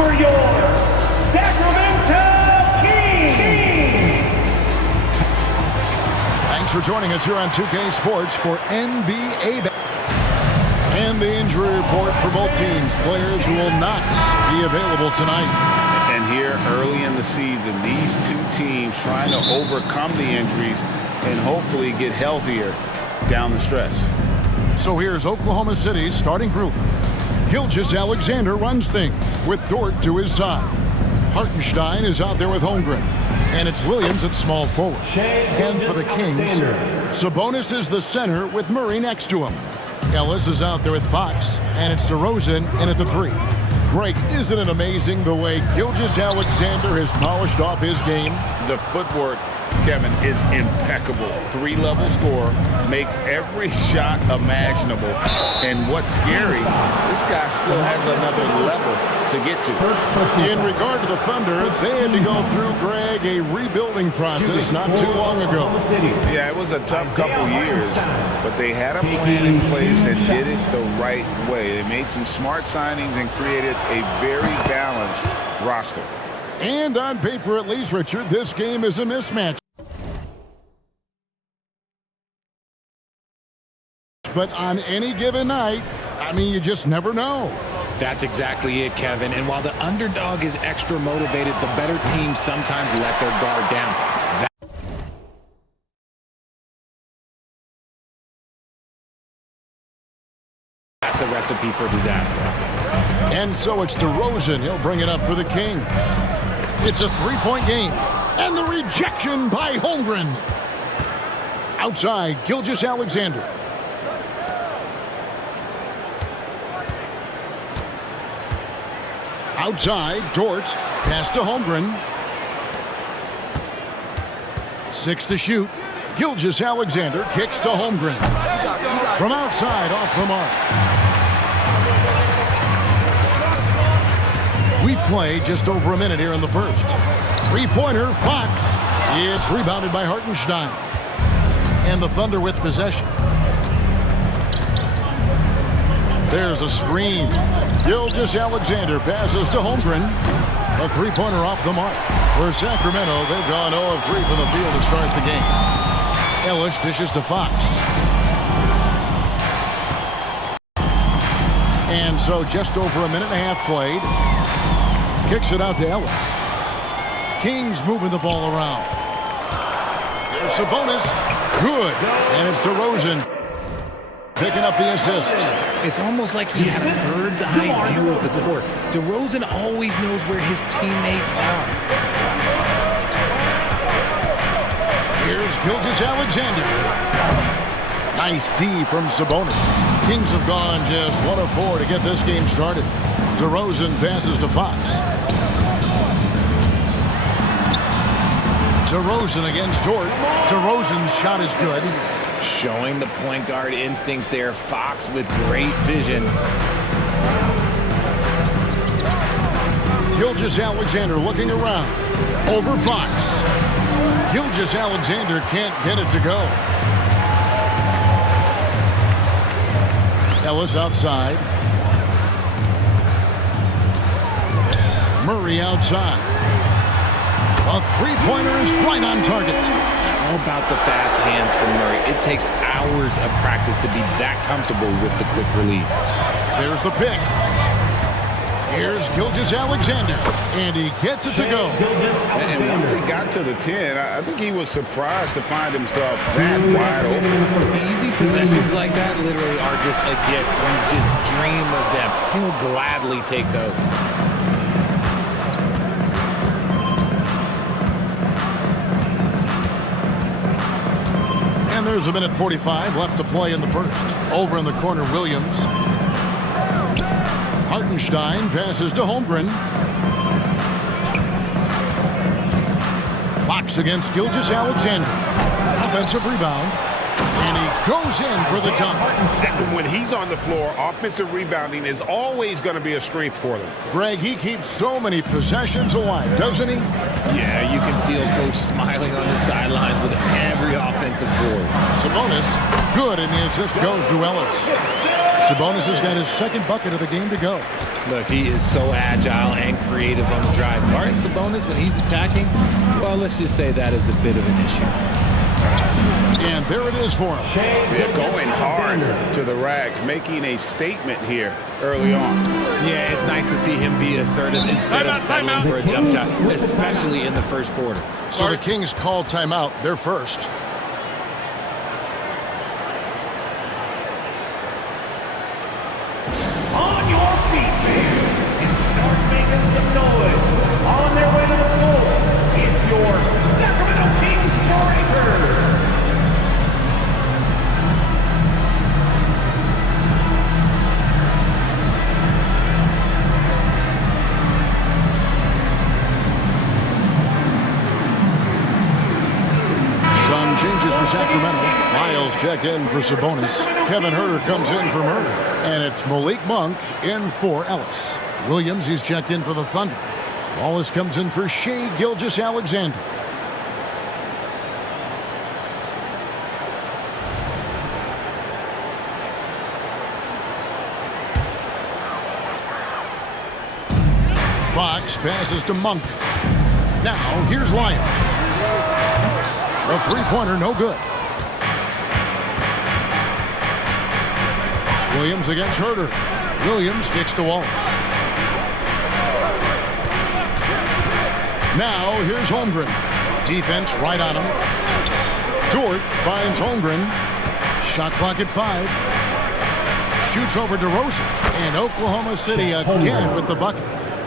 for your Sacramento Kings. Thanks for joining us here on 2K Sports for NBA. And the injury report for both teams. Players who will not be available tonight. And here early in the season, these two teams trying to overcome the injuries and hopefully get healthier down the stretch. So here's Oklahoma City's starting group. Gilgeous-Alexander runs things with Dort to his side. Hartenstein is out there with Holmgren. And it's Williams at small forward. And for the Kings, Sabonis is the center with Murray next to him. Ellis is out there with Fox. And it's DeRozan in at the 3. Greg, isn't it amazing the way Gilgeous-Alexander has polished off his game? The footwork, Kevin, is impeccable. 3-level scorer, makes every shot imaginable. And what's scary, this guy still has another level to get to. In regard to the Thunder, they had to go through, Greg, a rebuilding process not too long ago. Yeah, it was a tough couple years, but they had a plan in place and did it the right way. They made some smart signings and created a very balanced roster. And on paper, at least, Richard, this game is a mismatch. But on any given night, I mean, you just never know. That's exactly it, Kevin. And while the underdog is extra motivated, the better teams sometimes let their guard down. That's a recipe for disaster. And so it's DeRozan. He'll bring it up for the Kings. It's a 3-point game. And the rejection by Holmgren. Outside, Gilgeous-Alexander. Outside, Dort. Pass to Holmgren. 6 to shoot. Gilgeous-Alexander kicks to Holmgren. From outside, off the mark. We play just over a minute here in the first. 3-pointer, Fox. It's rebounded by Hartenstein. And the Thunder with possession. There's a screen. Gilgeous-Alexander passes to Holmgren. A 3-pointer off the mark. For Sacramento, they've gone 0 of 3 from the field to start the game. Ellis dishes to Fox. And so just over a minute and a half played. Kicks it out to Ellis. Kings moving the ball around. There's Sabonis. Good. And it's DeRozan picking up the assist. It's almost like he had a bird's eye view of the court. DeRozan always knows where his teammates are. Here's Gilgeous-Alexander. Nice D from Sabonis. Kings have gone just 1 of 4 to get this game started. DeRozan passes to Fox. DeRozan against Dort. DeRozan's shot is good. Showing the point guard instincts there. Fox with great vision. Gilgeous-Alexander looking around. Over Fox. Gilgeous-Alexander can't get it to go. Ellis outside. Murray outside. A 3-pointer is right on target. How about the fast hands from Murray? It takes hours of practice to be that comfortable with the quick release. There's the pick. Here's Gilgeous-Alexander, and he gets it to go. And once he got to the 10, I think he was surprised to find himself that wide open. Easy possessions like that literally are just a gift. You just dream of them. He'll gladly take those. And there's a minute 45 left to play in the first. Over in the corner, Williams. Hartenstein passes to Holmgren. Fox against Gilgeous-Alexander. Offensive rebound. And he goes in for the dunk. When he's on the floor, offensive rebounding is always going to be a strength for them. Greg, he keeps so many possessions alive, doesn't he? Yeah, you can feel Coach smiling on the sidelines with every offensive board. Sabonis, good, and the assist goes to Ellis. Sabonis has got his second bucket of the game to go. Look, he is so agile and creative on the drive. Martin Sabonis, when he's attacking, well, let's just say that is a bit of an issue. And there it is for him. They're going hard to the rack, making a statement here early on. Yeah, it's nice to see him be assertive instead of settling for a jump shot, especially in the first quarter. So the Kings call timeout. They're first. On your feet, fans, and start making some noise. On their way to the floor, it's your Sacramento Kings Breakers. Some changes for Sacramento. Miles check in for Sabonis. Kevin Huerter comes in for Murray. And it's Malik Monk in for Ellis. Williams, he's checked in for the Thunder. Wallace comes in for Shai Gilgeous-Alexander. Fox passes to Monk. Now, here's Lyons. The three-pointer, no good. Williams against Huerter. Williams kicks to Wallace. Now, here's Holmgren. Defense right on him. Dort finds Holmgren. Shot clock at 5. Shoots over DeRozan. And Oklahoma City again with the bucket.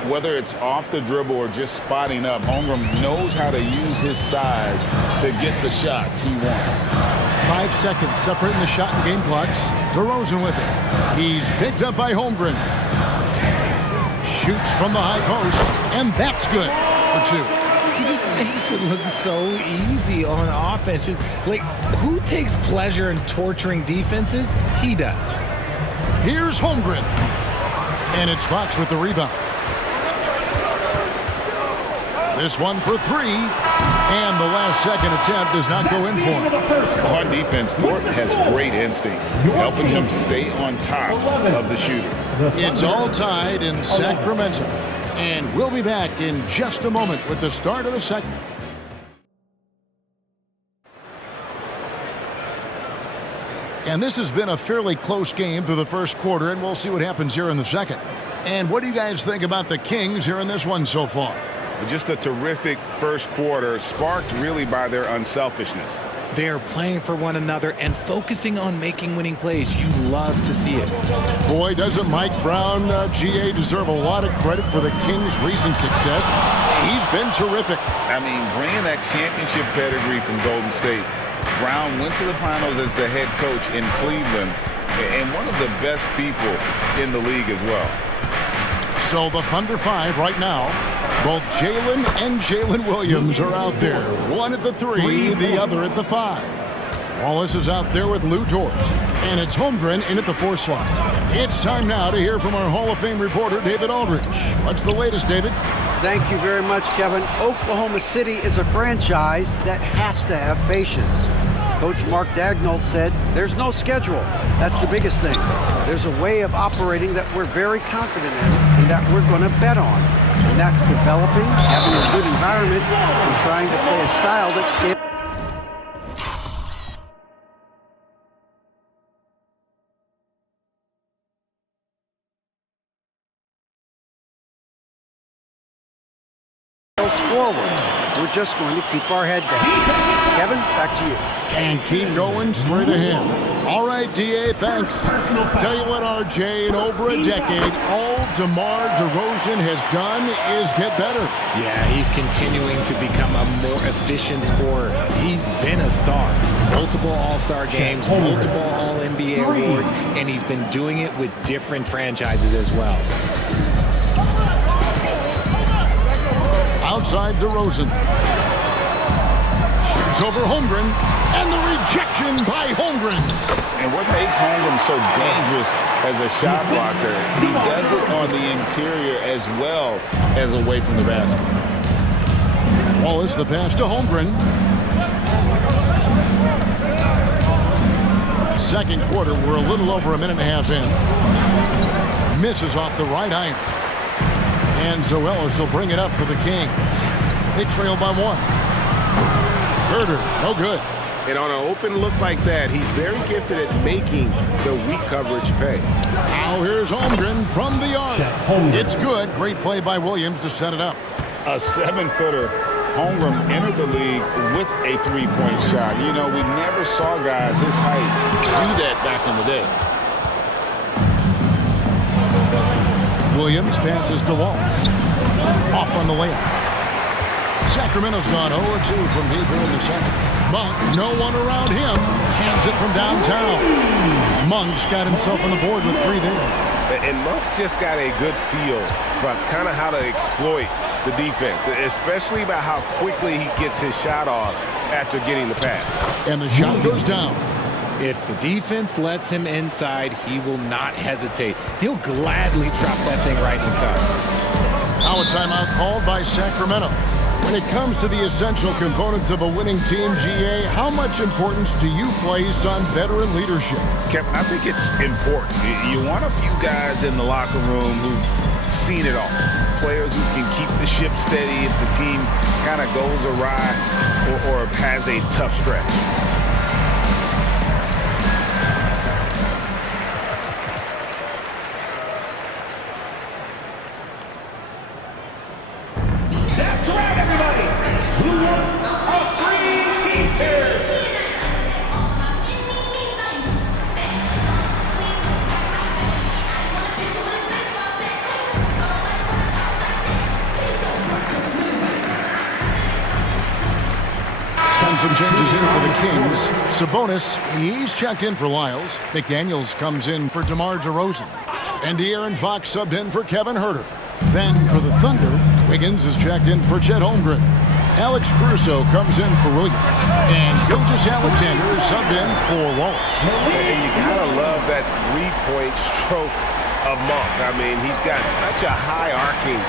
Whether it's off the dribble or just spotting up, Holmgren knows how to use his size to get the shot he wants. 5 seconds separating the shot and game clocks. DeRozan with it. He's picked up by Holmgren. Shoots from the high post, and that's good for 2. He just makes it look so easy on offense. Like, who takes pleasure in torturing defenses? He does. Here's Holmgren. And it's Fox with the rebound. This one for 3. And the last second attempt does not go in for him. On defense, Dort has great instincts, helping him stay on top of the shooter. It's all tied in Sacramento. And we'll be back in just a moment with the start of the second. And this has been a fairly close game through the first quarter, and we'll see what happens here in the second. And what do you guys think about the Kings here in this one so far? Just a terrific first quarter, sparked really by their unselfishness. They're playing for one another and focusing on making winning plays. You love to see it. Boy, doesn't Mike Brown, GA, deserve a lot of credit for the Kings' recent success. He's been terrific. I mean, bringing that championship pedigree from Golden State, Brown went to the finals as the head coach in Cleveland and one of the best people in the league as well. So the Thunder 5 right now. Both Jalen and Jalen Williams are out there. One at the 3, the other at the 5. Wallace is out there with Lou Dort. And it's Holmgren in at the 4 slot. It's time now to hear from our Hall of Fame reporter, David Aldridge. What's the latest, David? Thank you very much, Kevin. Oklahoma City is a franchise that has to have patience. Coach Mark Daigneault said, there's no schedule. That's the biggest thing. There's a way of operating that we're very confident in and that we're going to bet on. And that's developing, having a good environment, and trying to play a style that's scalable. Forward. We're just going to keep our head down. Kevin, back to you. And keep going straight ahead. All right, DA, thanks. Tell you what, RJ, in over a decade, all DeMar DeRozan has done is get better. Yeah, he's continuing to become a more efficient scorer. He's been a star. Multiple All-Star games, multiple All-NBA awards, and he's been doing it with different franchises as well. Outside DeRozan. Shoots over Holmgren. And the rejection by Holmgren. And what makes Holmgren so dangerous as a shot blocker, he does it on the interior as well as away from the basket. Wallace, the pass to Holmgren. Second quarter, we're a little over a minute and a half in. Misses off the right iron. And Zoelis will bring it up for the Kings. They trail by 1. Herder, no good. And on an open look like that, he's very gifted at making the weak coverage pay. Now here's Holmgren from the arc. It's good. Great play by Williams to set it up. A 7-footer. Holmgren entered the league with a three-point shot. You know, we never saw guys his height do that back in the day. Williams passes to Walls. Off on the layup. Sacramento's gone 0-2 from deep here in the second. Monk, no one around him. Hands it from downtown. Monk's got himself on the board with 3 there. And Monk's just got a good feel for kind of how to exploit the defense, especially about how quickly he gets his shot off after getting the pass. And the shot goes down. If the defense lets him inside, he will not hesitate. He'll gladly drop that thing right in the cup. Now a timeout called by Sacramento. When it comes to the essential components of a winning team, GA, how much importance do you place on veteran leadership? Kevin, I think it's important. You want a few guys in the locker room who've seen it all. Players who can keep the ship steady if the team kind of goes awry or has a tough stretch. That's right, everybody. Who wants a free t-shirt? And some changes here for the Kings. Sabonis, he's checked in for Lyles. McDaniels comes in for DeMar DeRozan. And De'Aaron Fox subbed in for Kevin Herter. Then for the Thunder, Wiggins is checked in for Chet Holmgren. Alex Caruso comes in for Williams. And Gilgeous-Alexander is subbed in for Wallace. And you gotta love that three-point stroke of Monk. I mean, he's got such a high arcing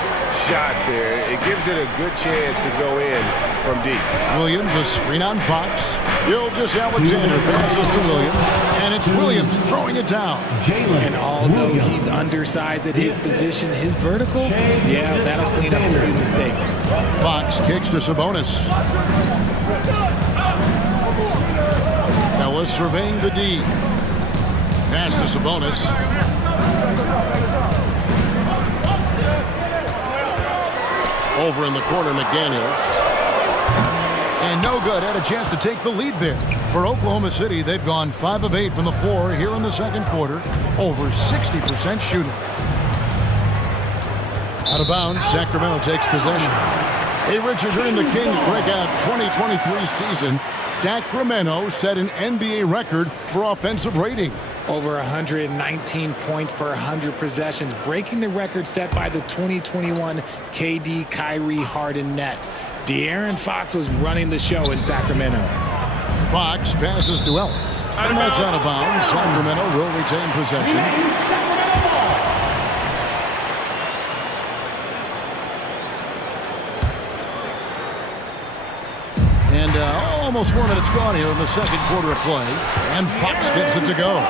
shot there. It gives it a good chance to go in from deep. Williams, a screen on Fox. Gilgeous-Alexander passes to Williams. And it's Williams throwing it down. And although he's undersized at his position, his vertical, yeah, that'll clean up a few mistakes. Fox kicks to Sabonis. Ellis surveying the D. Pass to Sabonis. Over in the corner, McDaniels. And no good. Had a chance to take the lead there. For Oklahoma City, they've gone 5 of 8 from the floor here in the second quarter. Over 60% shooting. Out of bounds, Sacramento takes possession. Hey, Richard, during the Kings' breakout 2023 season, Sacramento set an NBA record for offensive rating. Over 119 points per 100 possessions, breaking the record set by the 2021 KD Kyrie Harden Nets. De'Aaron Fox was running the show in Sacramento. Fox passes to Ellis. And that's out of bounds. Sacramento will retain possession. And almost 4 minutes gone here in the second quarter of play. And Fox gets it to go.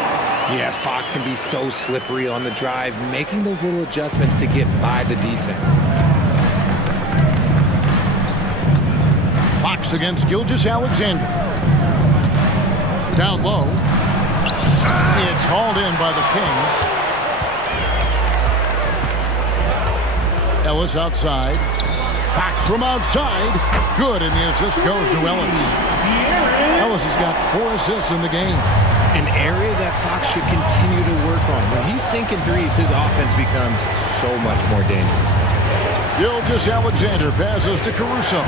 Yeah, Fox can be so slippery on the drive, making those little adjustments to get by the defense. Fox against Gilgeous-Alexander. Down low. It's hauled in by the Kings. Ellis outside. Fox from outside. Good, and the assist goes to Ellis. Ellis has got 4 assists in the game. An area that Fox should continue to work on. When he's sinking threes, his offense becomes so much more dangerous. Gilgeous-Alexander passes to Caruso.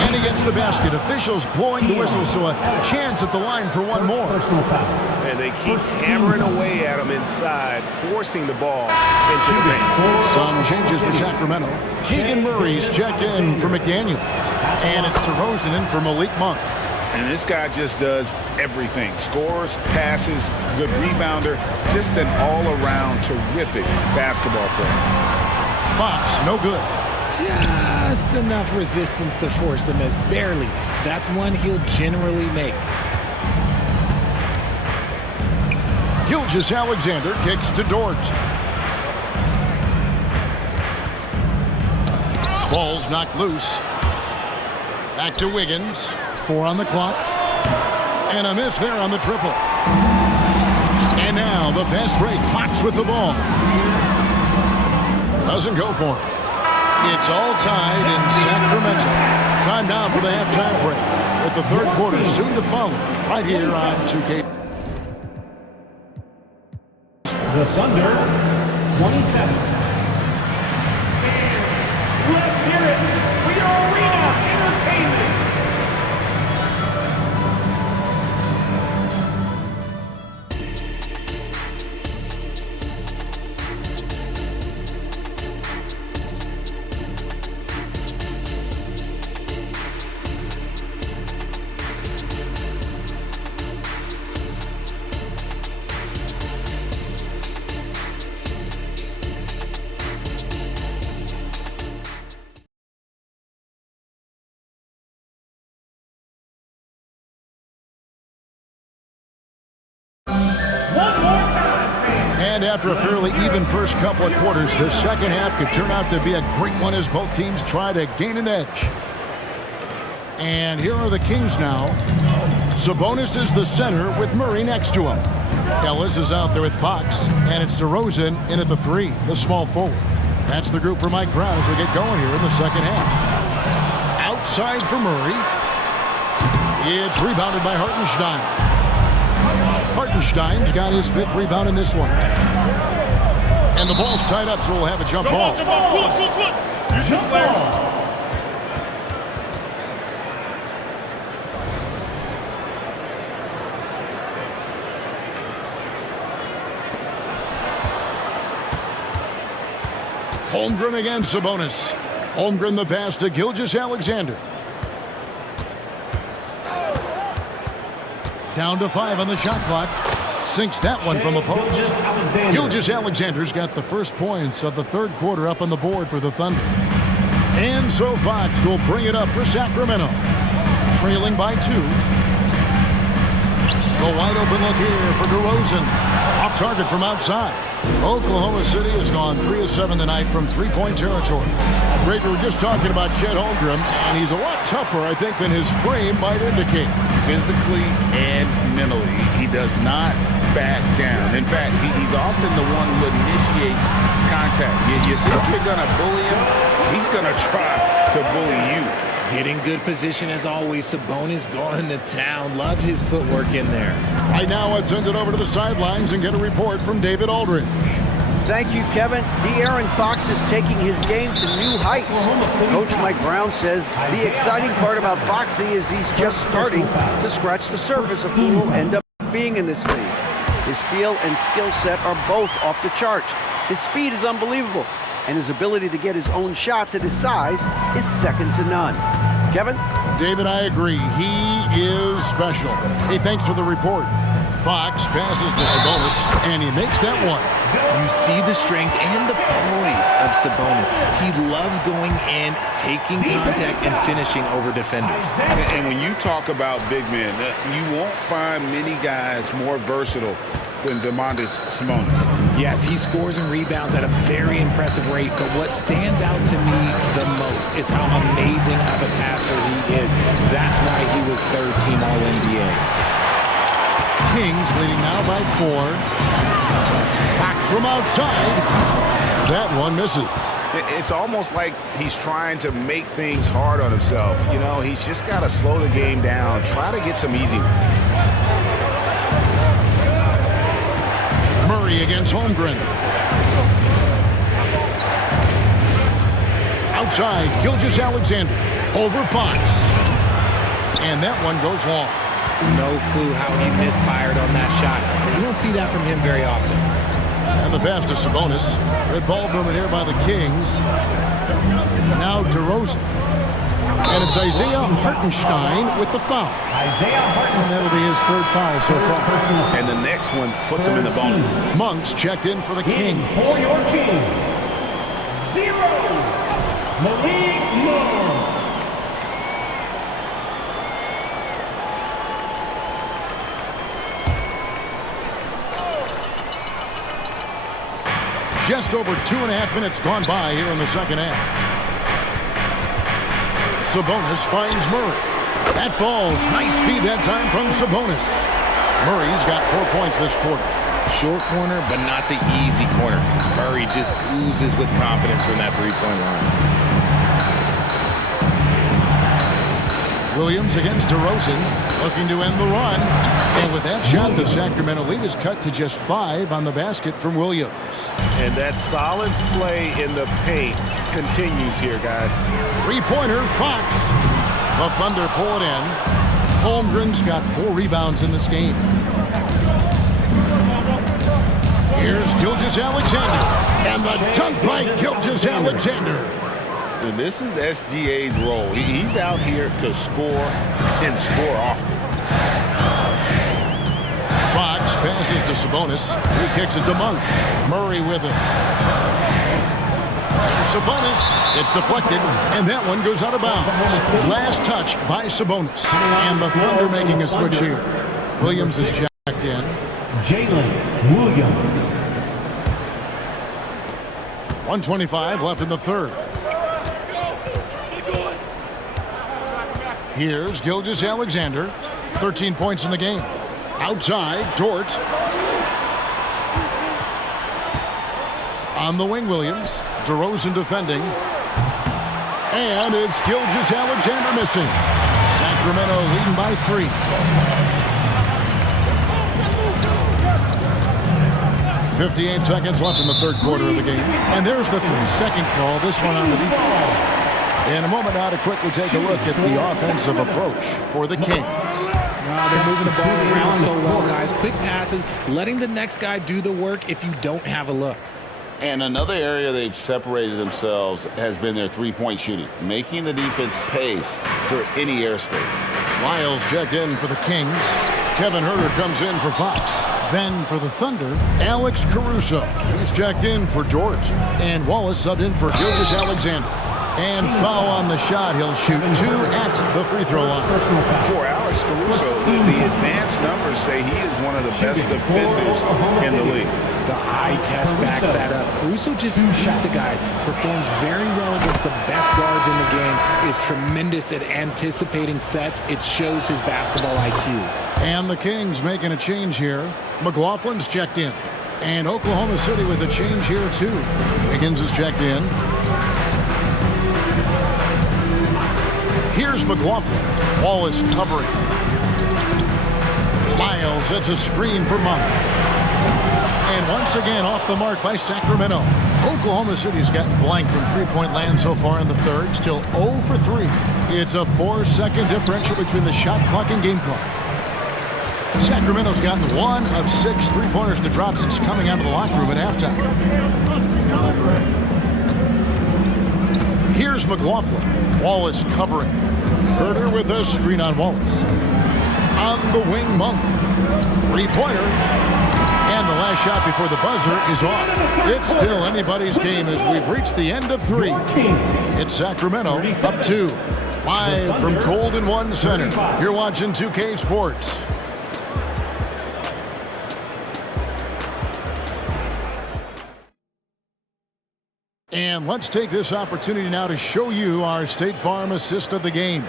And he gets the basket. Officials blowing the whistle, so a chance at the line for one more. And they keep hammering away at him inside, forcing the ball into the paint. Some changes for Sacramento. Keegan Murray's checked in for McDaniel. And it's DeRozan in for Malik Monk. And this guy just does everything. Scores, passes, good rebounder, just an all-around terrific basketball player. Fox, no good. just enough resistance to force the miss. Barely. That's one he'll generally make. Gilgeous-Alexander kicks to Dort. Ball's knocked loose. Back to Wiggins. 4 on the clock. And a miss there on the triple. And now the fast break. Fox with the ball. Doesn't go for it. It's all tied in Sacramento. Time now for the halftime break, with the third quarter soon to follow right here on 2K. The Thunder, 27. Let's hear it for your arena entertainment. And after a fairly even first couple of quarters, the second half could turn out to be a great one as both teams try to gain an edge. And here are the Kings now. Sabonis is the center with Murray next to him. Ellis is out there with Fox, and it's DeRozan in at the 3, the small forward. That's the group for Mike Brown as we get going here in the second half. Outside for Murray. It's rebounded by Hartenstein. Hartenstein's got his 5th rebound in this one. And the ball's tied up, so we'll have a jump ball. Jump ball. Holmgren against Sabonis. Holmgren the pass to Gilgeous-Alexander. Down to 5 on the shot clock. Sinks that one from the post. Gilgeous-Alexander's got the first points of the third quarter up on the board for the Thunder. And so Fox will bring it up for Sacramento. Trailing by 2. The wide open look here for DeRozan. Off target from outside. Oklahoma City has gone 3 of 7 tonight from three-point territory. Great, we were just talking about Chet Holmgren, and he's a lot tougher, I think, than his frame might indicate. Physically and mentally, he does not back down. In fact, he's often the one who initiates contact. You think you're going to bully him, he's going to try to bully you. Getting good position as always. Sabonis going to town. Love his footwork in there. Right now, let's send it over to the sidelines and get a report from David Aldridge. Thank you, Kevin. De'Aaron Fox is taking his game to new heights. Coach Mike Brown says the exciting part about Foxy is he's just starting to scratch the surface of who will end up being in this league. His feel and skill set are both off the charts. His speed is unbelievable, and his ability to get his own shots at his size is second to none. Kevin? David, I agree. He is special. Hey, thanks for the report. Fox passes to Sabonis, and he makes that one. You see the strength and the poise of Sabonis. He loves going in, taking contact, and finishing over defenders. And when you talk about big men, you won't find many guys more versatile than Domantas Sabonis. Yes, he scores and rebounds at a very impressive rate, but what stands out to me the most is how amazing of a passer he is. That's why he was third team All-NBA. Kings leading now by 4. Back from outside. That one misses. It's almost like he's trying to make things hard on himself. You know, he's just got to slow the game down, try to get some easy ones. Murray against Holmgren. Outside, Gilgeous-Alexander over Fox. And that one goes long. No clue how he misfired on that shot. You don't see that from him very often. And the pass to Sabonis. Good ball movement here by the Kings. Now DeRozan. And it's Isaiah Hartenstein with the foul. Isaiah Hartenstein. And that'll be his third foul so far. And the next one puts him in the bonus. Monks checked in for the Kings. For your Kings, 0. Malik Monk. Just over 2.5 minutes gone by here in the second half. Sabonis finds Murray. That falls. Nice feed that time from Sabonis. Murray's got 4 points this quarter. Short corner, but not the easy corner. Murray just oozes with confidence from that three-point line. Williams against DeRozan, looking to end the run. And with that shot, the Sacramento lead is cut to just 5 on the basket from Williams. And that solid play in the paint continues here, guys. Three-pointer, Fox. The Thunder pull it in. Holmgren's got 4 rebounds in this game. Here's Gilgeous-Alexander. And the dunk by Gilgeous-Alexander. And this is SGA's role. He's out here to score and score often. Fox passes to Sabonis. He kicks it to Monk. Murray with it. Sabonis. It's deflected, and that one goes out of bounds. Last touched by Sabonis. And the Thunder making a switch here. Williams is checked in. Jalen Williams. 1:25 left in the third. Here's Gilgeous-Alexander. 13 points in the game. Outside, Dort. On the wing, Williams. DeRozan defending. And it's Gilgeous-Alexander missing. Sacramento leading by 3. .58 seconds left in the third quarter of the game. And there's the 3-second call, this one on the defense. In a moment now to quickly take a look at the offensive approach for the Kings. They're moving the ball around so well, guys. Quick passes, letting the next guy do the work if you don't have a look. And another area they've separated themselves has been their three-point shooting, making the defense pay for any airspace. Lyles checked in for the Kings. Kevin Huerter comes in for Fox. Then for the Thunder, Alex Caruso. He's checked in for George. And Wallace subbed in for Gilgeous-Alexander. And foul on the shot. He'll shoot 2 at the free throw line. For Alex Caruso, the advanced numbers say he is one of the best defenders in the league. The eye test backs that up. Caruso just sticks to guys, performs very well against the best guards in the game, is tremendous at anticipating sets. It shows his basketball IQ. And the Kings making a change here. McLaughlin's checked in. And Oklahoma City with a change here too. Wiggins is checked in. Here's McLaughlin. Wallace covering. Lyles, it's a screen for Monk. And once again off the mark by Sacramento. Oklahoma City's gotten blank from three-point land so far in the third. Still 0 for 3. It's a 4-second differential between the shot clock and game clock. Sacramento's gotten 1 of 6 three-pointers to drop since coming out of the locker room at halftime. Here's McLaughlin. Wallace covering. Huerter with a screen on Wallace. On the wing, Monk. Three-pointer. And the last shot before the buzzer is off. It's still anybody's game as we've reached the end of 3. It's Sacramento up 2. Live from Golden One Center. You're watching 2K Sports. And let's take this opportunity now to show you our State Farm assist of the game.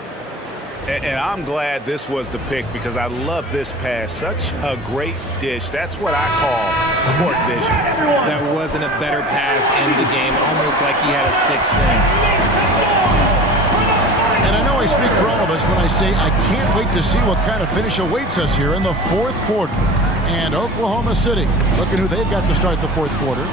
And I'm glad this was the pick because I love this pass. Such a great dish. That's what I call court vision. That wasn't a better pass in the game, almost like he had a sixth sense. And I know I speak for all of us when I say I can't wait to see what kind of finish awaits us here in the fourth quarter. And Oklahoma City, look at who they've got to start the fourth quarter.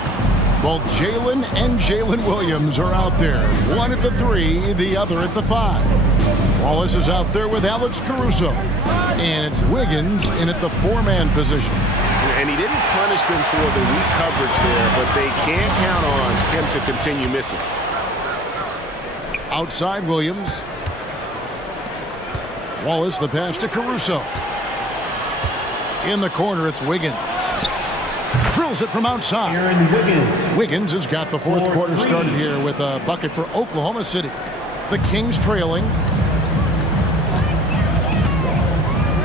Well, Jalen and Jalen Williams are out there. One at the 3, the other at the 5. Wallace is out there with Alex Caruso. And it's Wiggins in at the 4-man position. And he didn't punish them for the weak coverage there, but they can't count on him to continue missing. Outside Williams. Wallace the pass to Caruso. In the corner, it's Wiggins. Drills it from outside. Aaron Wiggins. Wiggins has got the fourth For quarter three. started here with a bucket for Oklahoma City. The Kings trailing.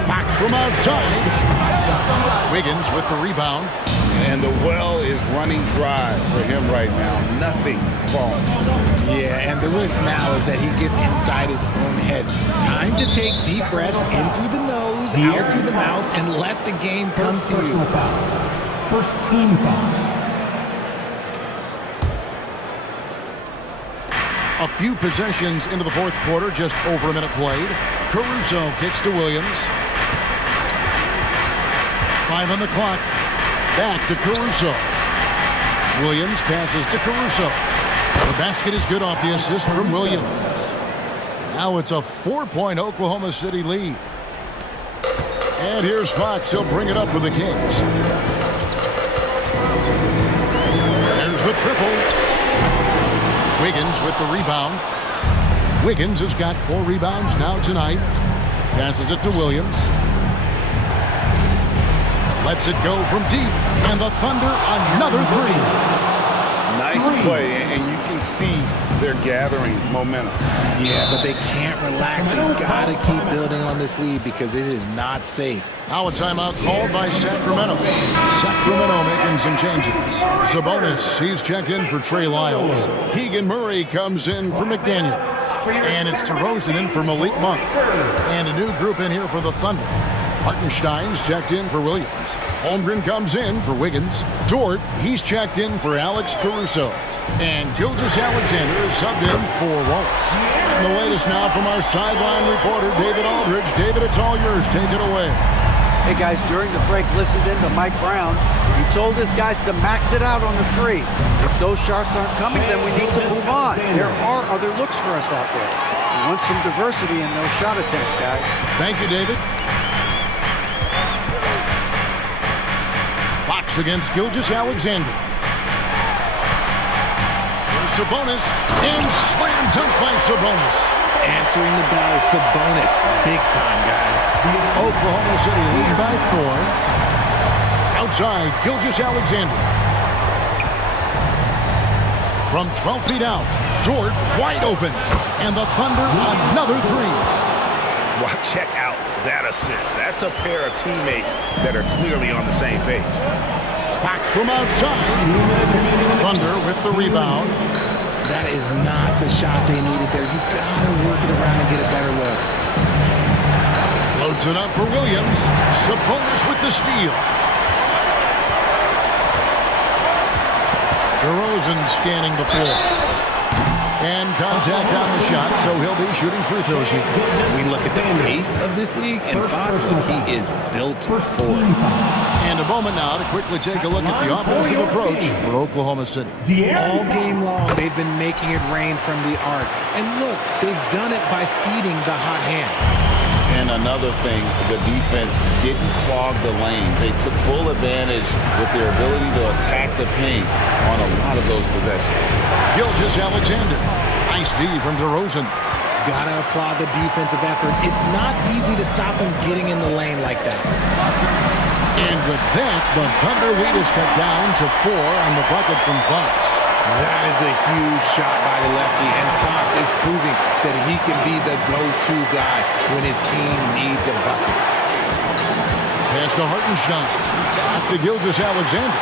Fox from outside. Wiggins with the rebound. And the well is running dry for him right now. Nothing falling. Yeah, and the risk now is that he gets inside his own head. Time to take deep breaths in through the nose, out through the mouth, and let the game come to you. Personal foul. First team foul. A few possessions into the fourth quarter, just over a minute played. Caruso kicks to Williams. 5 on the clock. Back to Caruso. Williams passes to Caruso. The basket is good off the assist from Williams. Now it's a 4-point Oklahoma City lead. And here's Fox. He'll bring it up for the Kings. There's the triple. Wiggins with the rebound. Wiggins has got 4 rebounds now tonight. Passes it to Williams. Lets it go from deep. And the Thunder, another 3. Nice play, and you can see they're gathering momentum. Yeah, but they can't relax. They've got to keep building on this lead because it is not safe. Now a timeout called by Sacramento. Sacramento making some changes. Sabonis, he's checked in for Trey Lyles. Keegan Murray comes in for McDaniel. And it's DeRozan in for Malik Monk. And a new group in here for the Thunder. Hartenstein's checked in for Williams. Holmgren comes in for Wiggins. Dort, he's checked in for Alex Caruso. And Gilgeous-Alexander is subbed in for Wallace. And the latest now from our sideline reporter, David Aldridge. David, it's all yours. Take it away. Hey guys, during the break, listened in to Mike Brown. He told his guys to max it out on the 3. If those shots aren't coming, then we need to move on. There are other looks for us out there. We want some diversity in those shot attempts, guys. Thank you, David. Fox against Gilgeous-Alexander. There's Sabonis. And slam dunk by Sabonis. Answering the bell, Sabonis. Big time, guys. Oklahoma City lead by 4. Outside, Gilgeous-Alexander. From 12 feet out, Dort wide open. And the Thunder, another 3. Well, check out that assist. That's a pair of teammates that are clearly on the same page. Fox from outside. Thunder with the rebound. That is not the shot they needed there. You gotta work it around and get a better look. Floats it up for Williams. Sabonis with the steal. DeRozan scanning the floor. And contact on the shot, so he'll be shooting free throws here. We look at the pace of this league, and Fox, he is built for it. And a moment now to quickly take a look at the offensive approach for Oklahoma City. All game long, they've been making it rain from the arc. And look, they've done it by feeding the hot hands. And another thing, the defense didn't clog the lanes. They took full advantage with their ability to attack the paint on a lot of those possessions. Gilgeous-Alexander. Nice D from DeRozan. Gotta applaud the defensive effort. It's not easy to stop him getting in the lane like that. And with that, the Thunder lead is cut down to 4 on the bucket from Fox. That is a huge shot by the lefty, and Fox is proving that he can be the go-to guy when his team needs a bucket. Pass to Hartenstein. Back to Gilgeous-Alexander.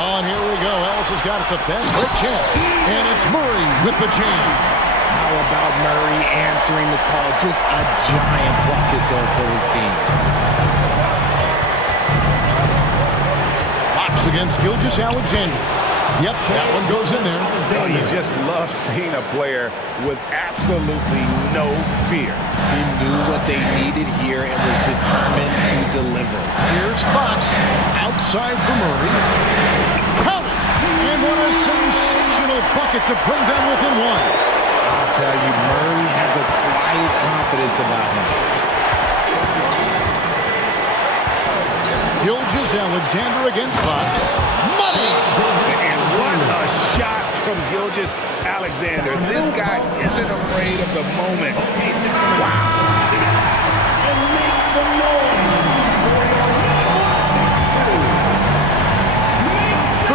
Oh, and here we go. Ellis has got it. The fast break chance. And it's Murray with the jam. How about Murray answering the call? Just a giant bucket there for his team. Fox against Gilgeous-Alexander. Yep, that one goes in there. Oh, you just love seeing a player with absolutely no fear. He knew what they needed here and was determined to deliver. Here's Fox. Outside for Murray. Count it! And what a sensational bucket to bring them within 1. I'll tell you, Murray has a quiet confidence about him. Gilgeous-Alexander against Fox. Money! And what a shot from Gilgeous-Alexander. This guy isn't afraid of the moment. Wow. And make some noise for your number 6 pick.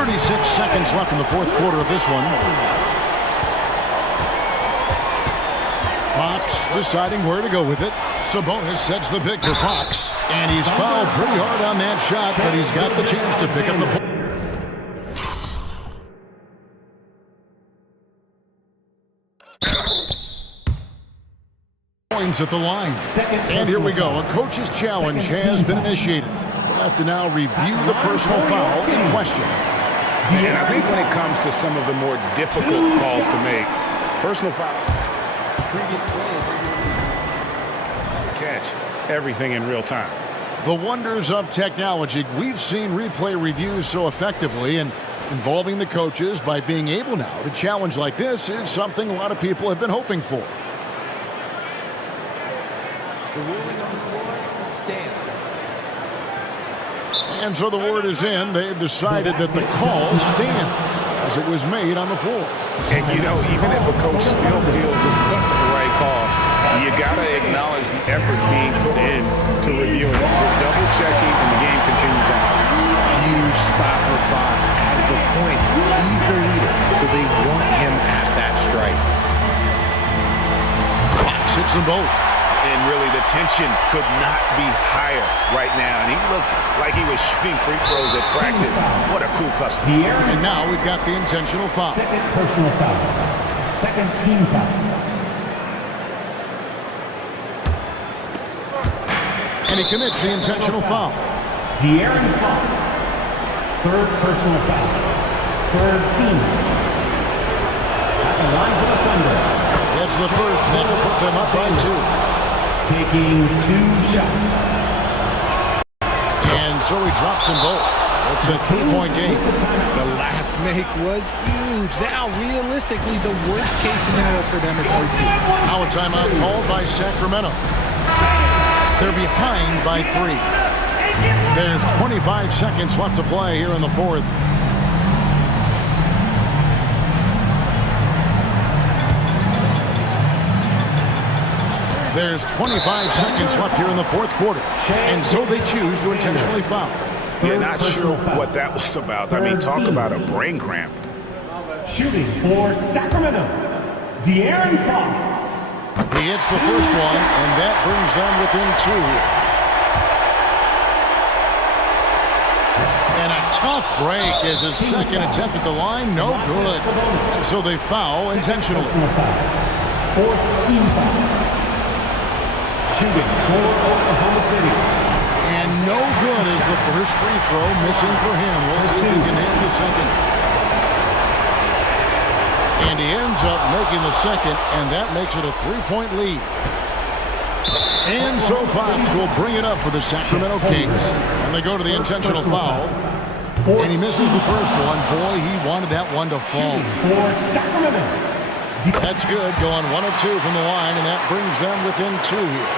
36 seconds left in the fourth quarter of this one. Fox deciding where to go with it. Sabonis sets the pick for Fox. And he's fouled pretty hard on that shot, but he's got the chance to pick up the point. Points at the line. And here we go. A coach's challenge has been initiated. We'll have to now review the personal foul in question. And I think when it comes to some of the more difficult calls to make, personal foul, catch everything in real time. The wonders of technology. We've seen replay reviews so effectively, and involving the coaches by being able now to challenge like this is something a lot of people have been hoping for. The ruling on the floor stands. And so the word is in. They've decided that the call stands as it was made on the floor. And, you know, even if a coach still feels this wasn't the right call, you got to acknowledge the effort being put in to review it. They're double-checking, and the game continues on. Huge spot for Fox. As the point, he's the leader, so they want him at that strike. Fox hits them both. And really, the tension could not be higher right now. And he looked like he was shooting free throws at practice. What a cool customer. And now we've got the intentional foul. Second personal foul. Second team foul. And he commits the intentional foul. De'Aaron Fox. Third personal foul. Third team. At the line for the Thunder. That's the first. That will put them up by 2. Taking 2 shots. And so he drops them both. It's a 3-point game. The last make was huge. Now, realistically, the worst-case scenario for them is OT. Now a timeout called by Sacramento. They're behind by 3. There's 25 seconds left to play here in the fourth. There's 25 seconds left here in the fourth quarter. And so they choose to intentionally foul. Yeah, not sure what that was about. I mean, talk about a brain cramp. Shooting for Sacramento, De'Aaron Fox. He hits the first one, and that brings them within 2. And a tough break is his second attempt at the line. No good. And so they foul intentionally. Fourth team foul. Shooting for Oklahoma City. And no good is the first free throw, missing for him. We'll see if he can hit the second. And he ends up making the second, and that makes it a 3-point lead. And so Fox will bring it up for the Sacramento Kings. And they go to the intentional foul. And he misses the first one. Boy, he wanted that one to fall. For Sacramento. That's good, going 1 of 2 from the line, and that brings them within 2 here.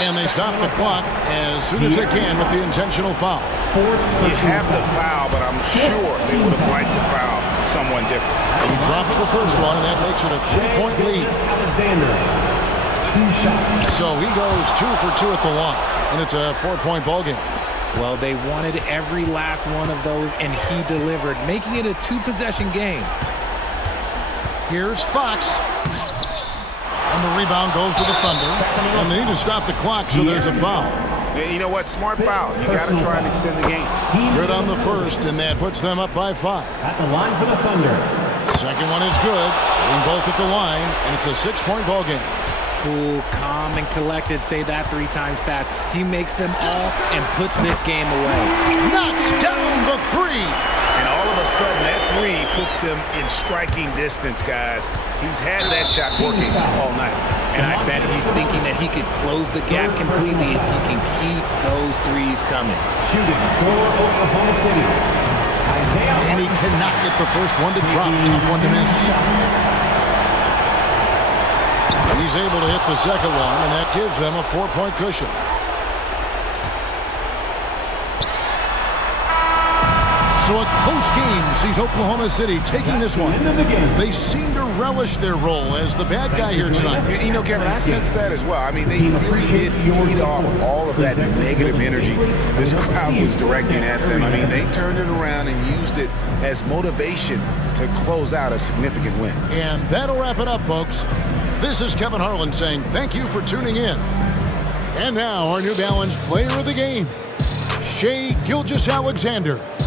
And they stop the clock as soon as they can with the intentional foul. You have the foul, but I'm sure they would have liked to foul someone different. He drops the first one, and that makes it a 3-point lead. Alexander, 2 shots. So he goes 2 for 2 at the line, and it's a 4-point ball game. Well, they wanted every last one of those, and he delivered, making it a 2-possession game. Here's Fox. And the rebound goes to the Thunder. And they need to stop the clock, so there's a foul. Yeah, you know what? Smart foul. You got to try and extend the game. Good on the first, and that puts them up by 5. At the line for the Thunder. Second one is good. Getting both at the line, and it's a 6-point ball game. Cool, calm, and collected. Say that 3 times fast. He makes them all and puts this game away. Knocks down the 3. And all of a sudden, that 3 puts them in striking distance, guys. He's had that shot working all night. And I bet he's thinking that he could close the gap completely if he can keep those 3s coming. Shooting for Oklahoma City. Isaiah. And he cannot get the first one to drop. Tough one to miss. He's able to hit the second one, and that gives them a 4-point cushion. So a close game sees Oklahoma City taking this one. They seem to relish their role as the bad guy here tonight. You know, Kevin, I sense that as well. I mean, they really did feed off all of that negative energy this crowd was directing at them. I mean, they turned it around and used it as motivation to close out a significant win. And that'll wrap it up, folks. This is Kevin Harlan saying thank you for tuning in. And now our New Balance player of the game, Shai Gilgeous-Alexander.